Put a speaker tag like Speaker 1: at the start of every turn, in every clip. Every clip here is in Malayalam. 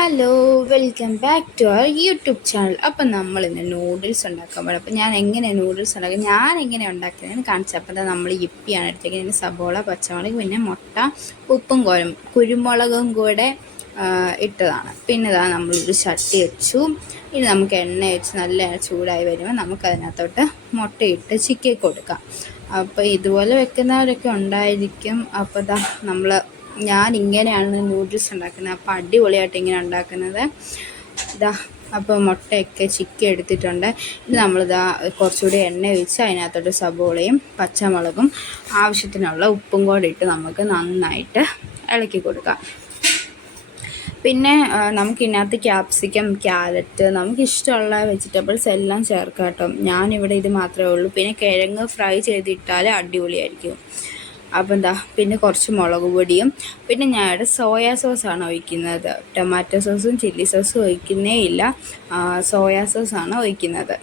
Speaker 1: Hello welcome back to our YouTube channel അപ്പം നമ്മൾ ഇന്ന് നൂഡിൽസ് ഉണ്ടാക്കാൻ പോകണം അപ്പം ഞാൻ എങ്ങനെയാണ് നൂഡിൽസ് ഉണ്ടാക്കുക ഞാൻ എങ്ങനെ ഉണ്ടാക്കുന്നതെന്ന് കാണിച്ചു അപ്പം നമ്മൾ ഇപ്പിയാണ് എടുത്തേക്കുന്നത്. സബോള പച്ചമുളക് പിന്നെ മുട്ട ഉപ്പും കോരും കുരുമുളകും കൂടെ ഇട്ടതാണ്. പിന്നെ ഇതാ നമ്മളൊരു ചട്ടി വെച്ചു. ഇനി നമുക്ക് എണ്ണ വെച്ച് നല്ല ചൂടായി വരുമ്പോൾ നമുക്ക് അതിനകത്തോട്ട് മുട്ടയിട്ട് ചിക്കി കൊടുക്കാം അപ്പോൾ ഇതുപോലെ വെക്കുന്നവരൊക്കെ ഉണ്ടായിരിക്കും. അപ്പോൾ ഇതാ നമ്മൾ ഞാൻ ഇങ്ങനെയാണ് നൂഡിൽസ് ഉണ്ടാക്കുന്നത്. അപ്പോൾ അടിപൊളിയായിട്ട് ഇങ്ങനെ ഉണ്ടാക്കുന്നത്. ഇതാ അപ്പോൾ മുട്ടയൊക്കെ ചിക്കി എടുത്തിട്ടുണ്ട്. ഇത് നമ്മളിതാ കുറച്ചുകൂടി എണ്ണ ഒഴിച്ച് അതിനകത്തോട്ട് സബോളയും പച്ചമുളകും ആവശ്യത്തിനുള്ള ഉപ്പും കൂടെ ഇട്ട് നമുക്ക് നന്നായിട്ട് ഇളക്കി കൊടുക്കാം. പിന്നെ ആ, നമുക്ക് ഇതിനകത്ത് ക്യാപ്സിക്കം ക്യാരറ്റ് നമുക്ക് ഇഷ്ടമുള്ള വെജിറ്റബിൾസ് എല്ലാം ചേർക്കാം കേട്ടോ. ഞാനിവിടെ ഇത് മാത്രമേ ഉള്ളൂ. പിന്നെ കിഴങ്ങ് ഫ്രൈ ചെയ്തിട്ടാൽ അടിപൊളിയായിരിക്കും. അപ്പം എന്താ പിന്നെ കുറച്ച് മുളക് പൊടിയും പിന്നെ ഞാൻ ഇവിടെ സോയാ സോസാണ് ഒഴിക്കുന്നത്. ടൊമാറ്റോ സോസും ചില്ലി സോസും ഒഴിക്കുന്നേ ഇല്ല. സോയാ സോസാണ് ഒഴിക്കുന്നത്.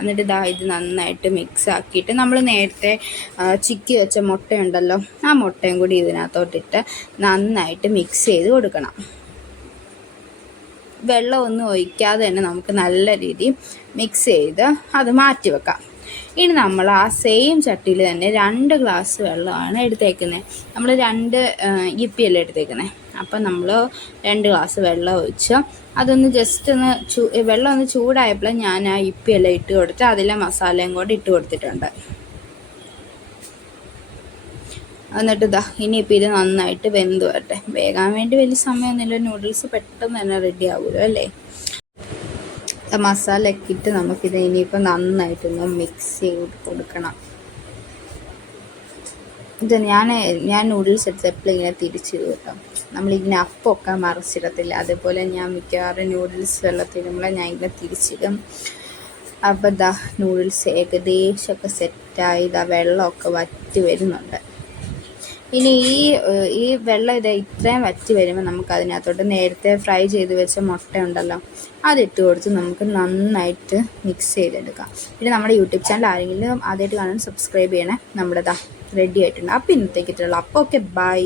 Speaker 1: എന്നിട്ട് ഇതാ ഇത് നന്നായിട്ട് മിക്സ് ആക്കിയിട്ട് നമ്മൾ നേരത്തെ ചിക്കി വെച്ച മുട്ടയുണ്ടല്ലോ ആ മുട്ടയും കൂടി ഇതിനകത്തോട്ടിട്ട് നന്നായിട്ട് മിക്സ് ചെയ്ത് കൊടുക്കണം. വെള്ളമൊന്നും ഒഴിക്കാതെ തന്നെ നമുക്ക് നല്ല രീതിയിൽ മിക്സ് ചെയ്ത് അത് മാറ്റി വെക്കാം. ഇനി നമ്മൾ ആ സെയിം ചട്ടിയിൽ തന്നെ രണ്ട് ഗ്ലാസ് വെള്ളമാണ് എടുത്തേക്കുന്നത് നമ്മൾ രണ്ട് ഇപ്പിയല്ലേ എടുത്തേക്കുന്നത് അപ്പം നമ്മൾ രണ്ട് ഗ്ലാസ് വെള്ളം ഒഴിച്ച് അതൊന്ന് ജസ്റ്റ് ഒന്ന് ചൂ വെള്ളം ഒന്ന് ചൂടായപ്പോൾ ഞാൻ ആ ഇപ്പിയെല്ലാം ഇട്ട് കൊടുത്ത് അതിലെ മസാലയും കൂടെ ഇട്ട് കൊടുത്തിട്ടുണ്ട്. എന്നിട്ട് ഇതാ ഇനിയിപ്പോൾ ഇത് നന്നായിട്ട് വെന്ത് വരട്ടെ. വേകാൻ വേണ്ടി വലിയ സമയമൊന്നുമില്ല. നൂഡിൽസ് പെട്ടെന്ന് തന്നെ റെഡി ആവുമല്ലോ അല്ലേ? മസാല ഒക്കെ ഇട്ട് നമുക്കിത് ഇനിയിപ്പോൾ നന്നായിട്ടൊന്ന് മിക്സ് ചെയ്ത് കൊടുക്കണം. ഇത് ഞാൻ ഞാൻ നൂഡിൽസ് എടുത്ത് എപ്പോഴും ഇങ്ങനെ തിരിച്ചിടും കേട്ടോ. നമ്മളിങ്ങനെ അപ്പമൊക്കെ മറിച്ചിടത്തില്ല. അതേപോലെ ഞാൻ മിക്കവാറും നൂഡിൽസ് വെള്ളത്തിടുമ്പോൾ ഞാൻ ഇങ്ങനെ തിരിച്ചിടും. അപ്പോൾ ഇതാ നൂഡിൽസ് ഏകദേശമൊക്കെ സെറ്റായി ഇതാ വെള്ളമൊക്കെ വറ്റി വരുന്നുണ്ട്. ഇനി ഈ ഈ വെള്ളം ഇത് ഇത്രയും വറ്റി വരുമ്പോൾ നമുക്ക് അതിനകത്തോട്ട് നേരത്തെ ഫ്രൈ ചെയ്ത് വെച്ച മുട്ട ഉണ്ടല്ലോ അതിട്ട് കൊടുത്ത് നമുക്ക് നന്നായിട്ട് മിക്സ് ചെയ്തെടുക്കാം. പിന്നെ നമ്മുടെ യൂട്യൂബ് ചാനൽ ആരെങ്കിലും ആദ്യമായിട്ട് കാണാൻ സബ്സ്ക്രൈബ് ചെയ്യണേ നമ്മുടെ ഇതാ റെഡി ആയിട്ടുണ്ട്. അപ്പോൾ ഇത്രയുള്ളൂ അപ്പോൾ ഓക്കെ ബൈ